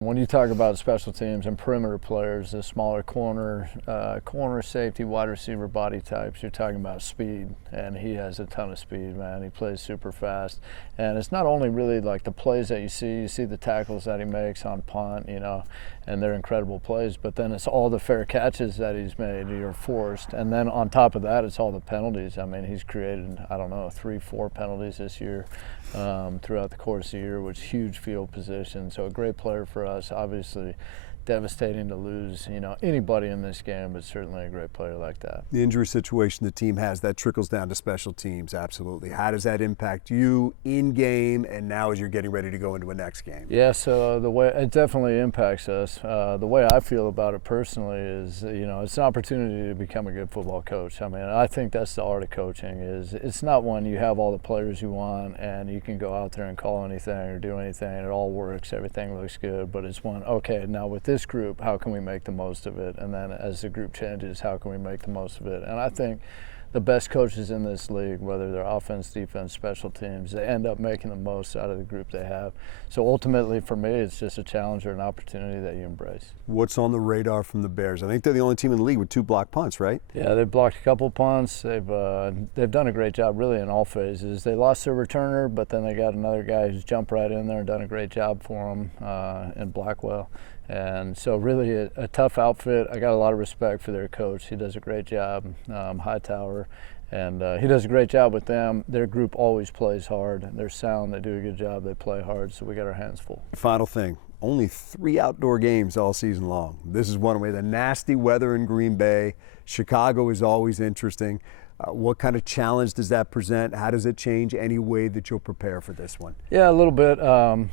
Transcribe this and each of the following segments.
When you talk about special teams and perimeter players, the smaller corner, safety, wide receiver body types, you're talking about speed, and he has a ton of speed, man. He plays super fast, and it's not only really like the plays that you see the tackles that he makes on punt, and they're incredible plays, but then it's all the fair catches that he's made, you're forced, and then on top of that, it's all the penalties. I mean, he's created, 3-4 penalties this year throughout the course of the year, which is huge field position, so a great player for us. Obviously devastating to lose anybody in this game, but certainly a great player like that. The injury situation the team has, that trickles down to special teams, absolutely. How does that impact you in game and now as you're getting ready to go into a next game? Yeah, so the way it definitely impacts us, the way I feel about it personally is, it's an opportunity to become a good football coach. I mean, I think that's the art of coaching. Is it's not when you have all the players you want and you can go out there and call anything or do anything, it all works, everything looks good, but it's when, okay, now with this group, how can we make the most of it? And then as the group changes, how can we make the most of it? And I think the best coaches in this league, whether they're offense, defense, special teams, they end up making the most out of the group they have. So ultimately for me, it's just a challenge or an opportunity that you embrace. What's on the radar from the Bears? I think they're the only team in the league with 2 blocked punts, right? Yeah, they've blocked a couple punts. They've done a great job really in all phases. They lost their returner, but then they got another guy who's jumped right in there and done a great job for them in Blackwell. And so really a tough outfit. I got a lot of respect for their coach. He does a great job, Hightower, and he does a great job with them. Their group always plays hard. They're sound, they do a good job, they play hard, so we got our hands full. Final thing, only 3 outdoor games all season long. This is one way. The nasty weather in Green Bay. Chicago is always interesting. What kind of challenge does that present? How does it change any way that you'll prepare for this one? Yeah, a little bit.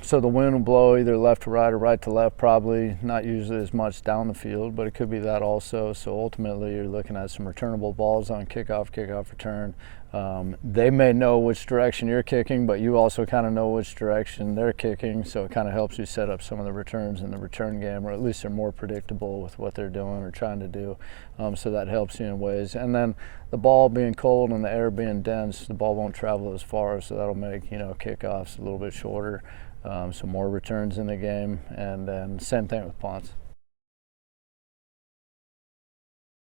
So the wind will blow either left to right or right to left, probably not usually as much down the field, but it could be that also. So ultimately you're looking at some returnable balls on kickoff return. They may know which direction you're kicking, but you also kind of know which direction they're kicking, so it kind of helps you set up some of the returns in the return game, or at least they're more predictable with what they're doing or trying to do, so that helps you in ways. And then the ball being cold and the air being dense, the ball won't travel as far, so that'll make kickoffs a little bit shorter, so more returns in the game, and then same thing with punts.